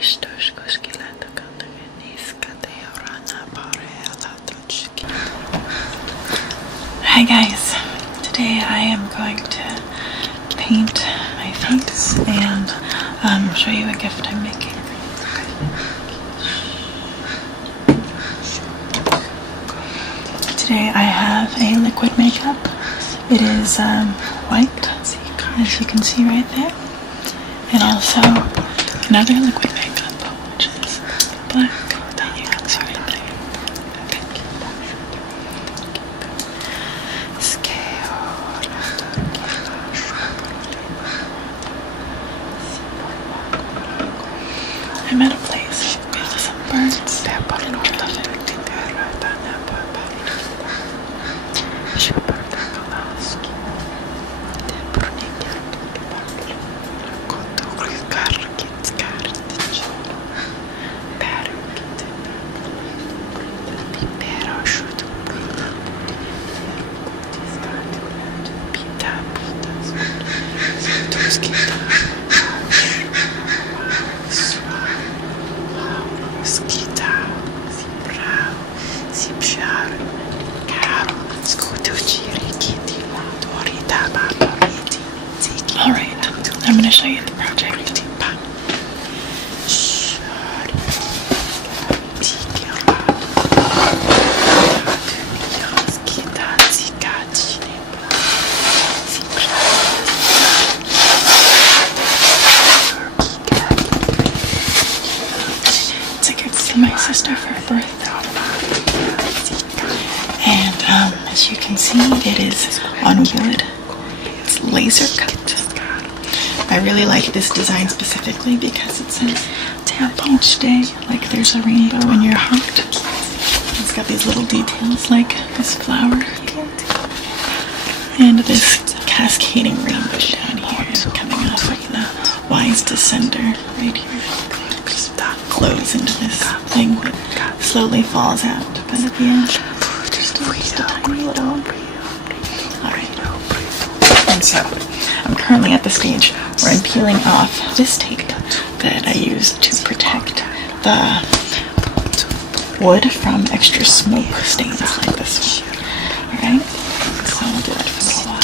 Hi guys, today I am going to paint my face and show you a gift I'm making. Today I have a liquid makeup. It is white, as you can see right there, and also another liquid makeup, which is black. You can see right there. I'm at a place with some birds and traffic. Alright, I'm going to show you the project. It's a gift to my sister for her birthday. And as you can see, it is on wood. It's laser cut. I really like this design specifically because it says tap each day like there's a rainbow in your heart. It's got these little details like this flower and this cascading rainbow down here coming off of the wise descender right here. Just glows into this thing that slowly falls out, but at the end just a tiny little. Alright. And so I'm currently at the stage where I'm peeling off this tape that I used to protect the wood from extra smoke stains like this one. Alright? So I'll do that for a little while.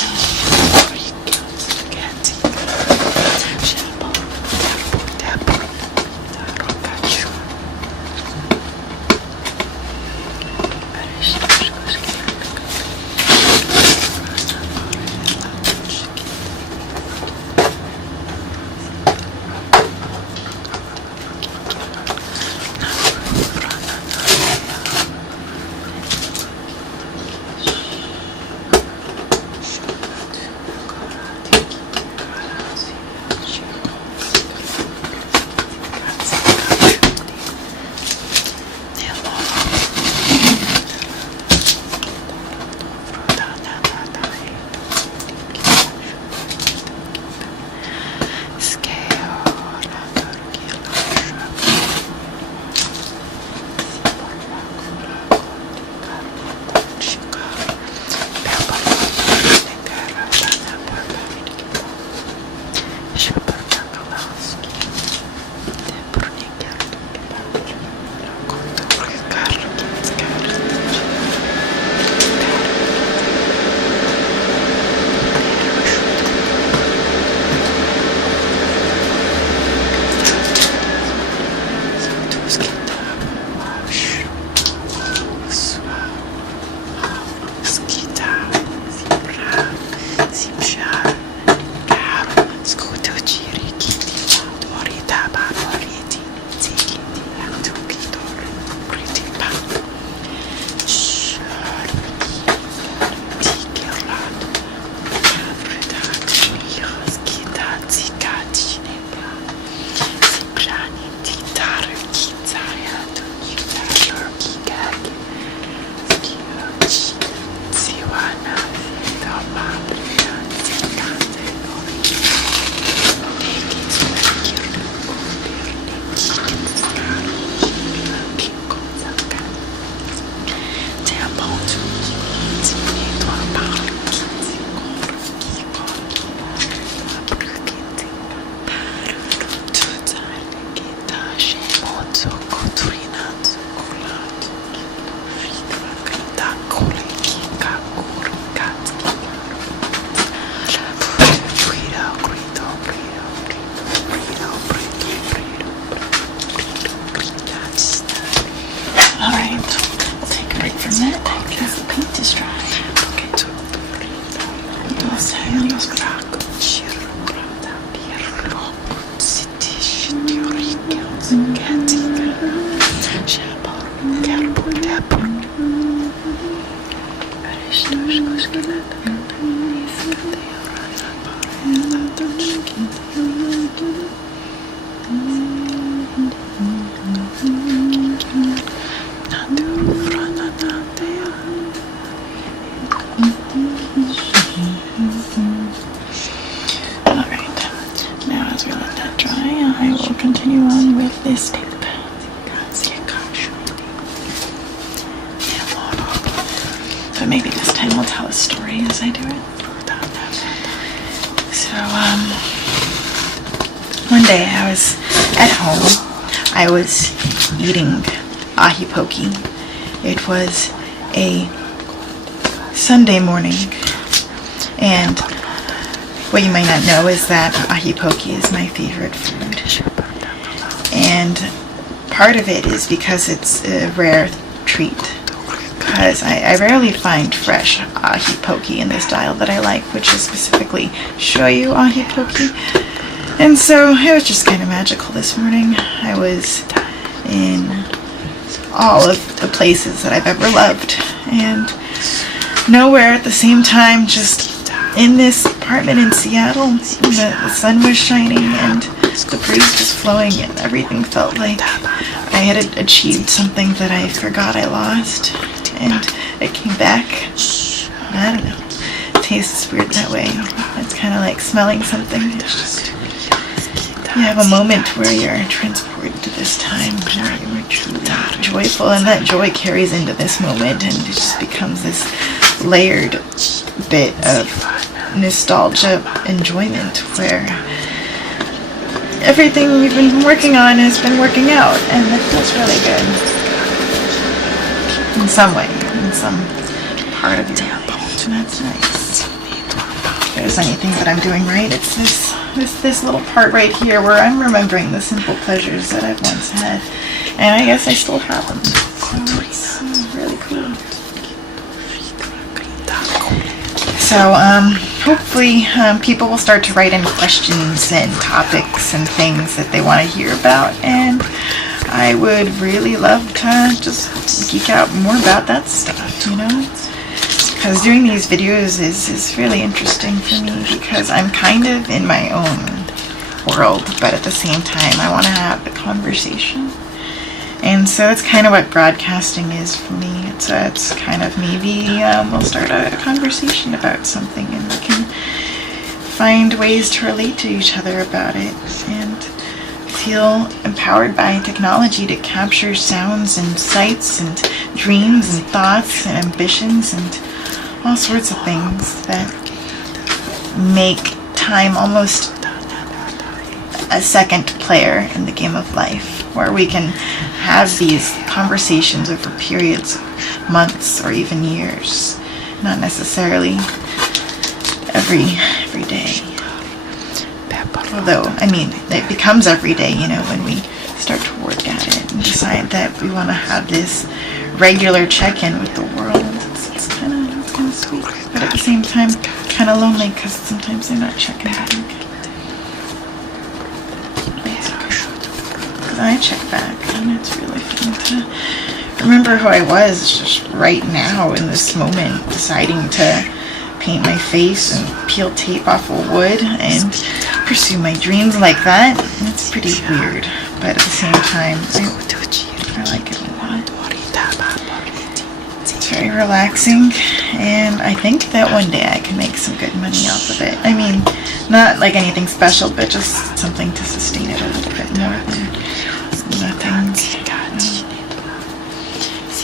Now as we let that dry, I will continue on with this tape. But maybe this time we'll tell a story as I do it. So, one day I was at home. I was eating ahi poke. It was a Sunday morning, and what you might not know is that ahi poke is my favorite food. And part of it is because it's a rare treat. Because I rarely find fresh ahi poke in the style that I like, which is specifically shoyu ahi poke. And so it was just kind of magical this morning. I was in all of the places that I've ever loved, and nowhere at the same time, just in this apartment in Seattle, the sun was shining and the breeze was flowing and everything felt like I had achieved something that I forgot I lost, and it came back. I don't know. It tastes weird that way. It's kind of like smelling something. It's just, you have a moment where you're transported to this time where you were truly joyful, and that joy carries into this moment, and it just becomes this layered bit of nostalgia enjoyment where everything you've been working on has been working out, and it feels really good in some way, in some part of your life, and that's nice. If there's anything that I'm doing right, it's this little part right here where I'm remembering the simple pleasures that I've once had, and I guess I still have them. So it's really cool. So hopefully people will start to write in questions and topics and things that they want to hear about, and I would really love to just geek out more about that stuff, you know? Because doing these videos is really interesting for me, because I'm kind of in my own world, but at the same time I want to have the conversation. And so it's kind of what broadcasting is for me. It's kind of maybe we'll start a conversation about something, and we can find ways to relate to each other about it, and feel empowered by technology to capture sounds and sights and dreams and thoughts and ambitions and all sorts of things that make time almost a second player in the game of life, where we can have these conversations over periods of months or even years, not necessarily every day. Although, I mean, it becomes every day, you know, when we start to work at it and decide that we want to have this regular check-in with the world. It's kind of sweet, but at the same time, kind of lonely, because sometimes they're not checking back. I check back, and it's really fun to remember who I was just right now in this moment, deciding to paint my face and peel tape off of wood and pursue my dreams like that. It's pretty weird, but at the same time, I like it a lot. It's very relaxing, and I think that one day I can make some good money off of it. I mean, not like anything special, but just something to sustain it a little bit more than nothing.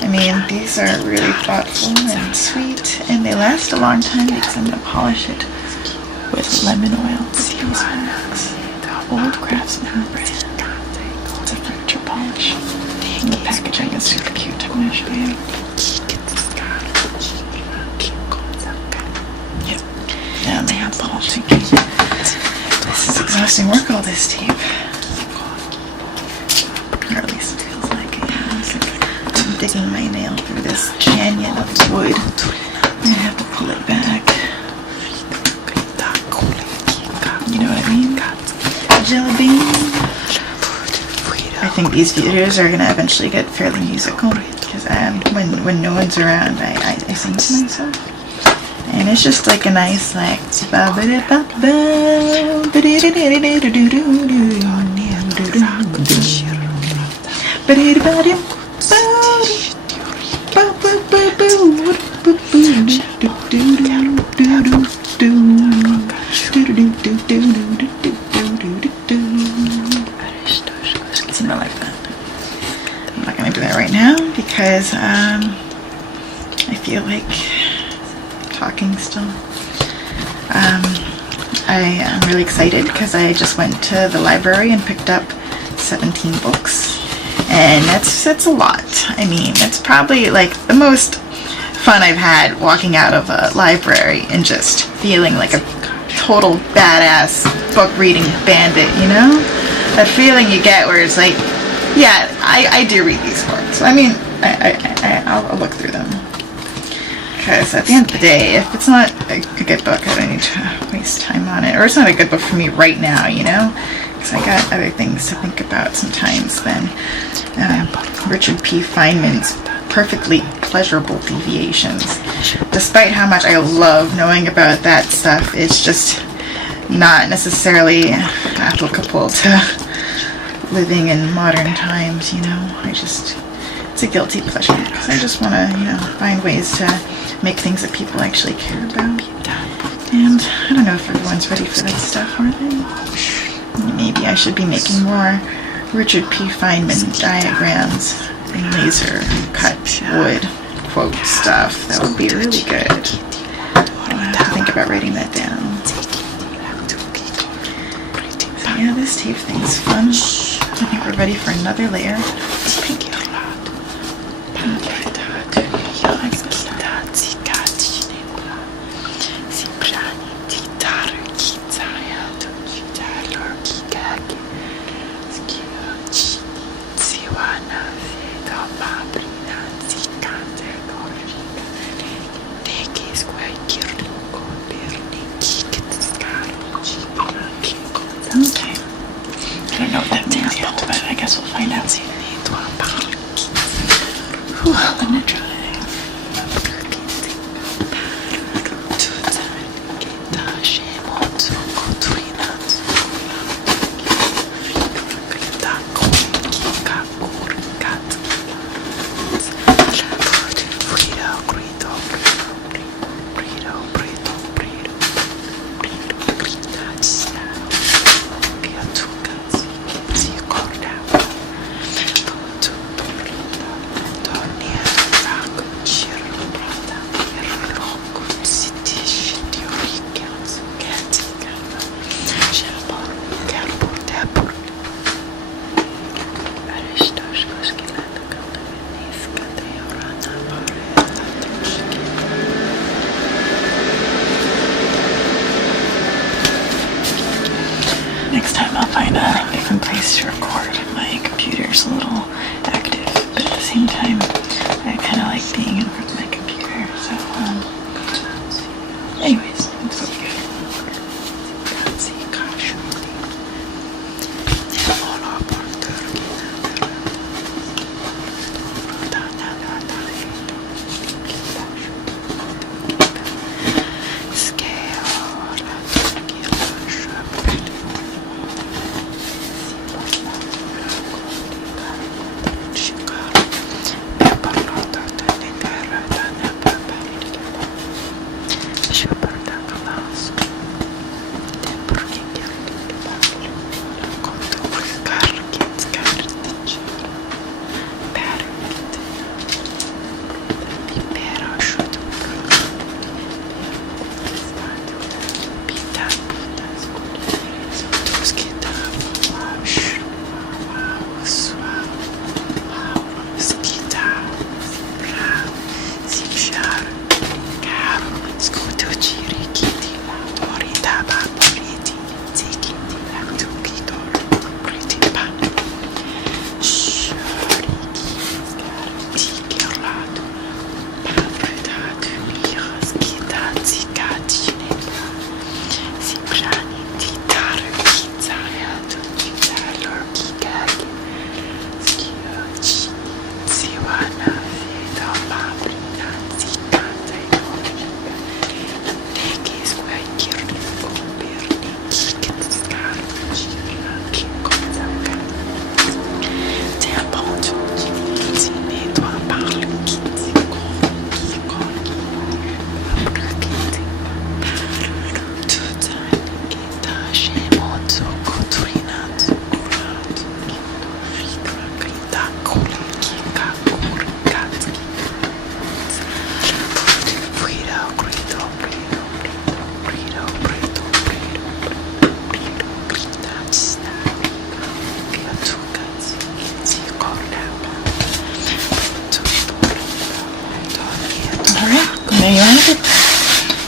I mean, these are really thoughtful and sweet, and they last a long time because I'm going to polish it with lemon oil. These wax. Old Craftsman brand. It's a furniture polish. And the packaging is super cute. I'm going to show you. Yep. Now they have polishing. This is exhausting work, all this tape. Or at least it feels like it. I'm digging my nail through this canyon of wood. I'm going to have to pull it back. You know what I mean? Jelly bean. I think these videos are gonna eventually get fairly musical because when no one's around, I sing to myself, and it's just like a nice like. Something like that. I'm not gonna do that right now because I feel like talking still. I am really excited because I just went to the library and picked up 17 books, and that's a lot. I mean, it's probably like the most fun I've had walking out of a library and just feeling like a total badass book reading bandit, you know? That feeling you get where it's like, yeah, I do read these books. I mean, I'll look through them. Because at the end of the day, if it's not a good book, I don't need to waste time on it. Or it's not a good book for me right now, you know? Because I got other things to think about sometimes than Richard P. Feynman's perfectly pleasurable deviations. Despite how much I love knowing about that stuff, it's just not necessarily applicable to living in modern times, you know? It's a guilty pleasure because I just want to, find ways to make things that people actually care about. And I don't know if everyone's ready for that stuff, are they? Maybe I should be making more Richard P. Feynman diagrams and laser cut wood quote stuff. That would be really good. I'll have to think about writing that down. So yeah, this tape thing's fun. I think we're ready for another layer of pink. Okay. I don't know what that means yet, but I guess we'll find out. Whew, let me try.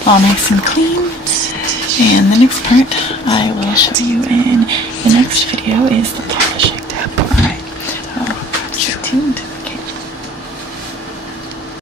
all nice and clean. And the next part I will show you in the next video is the polishing.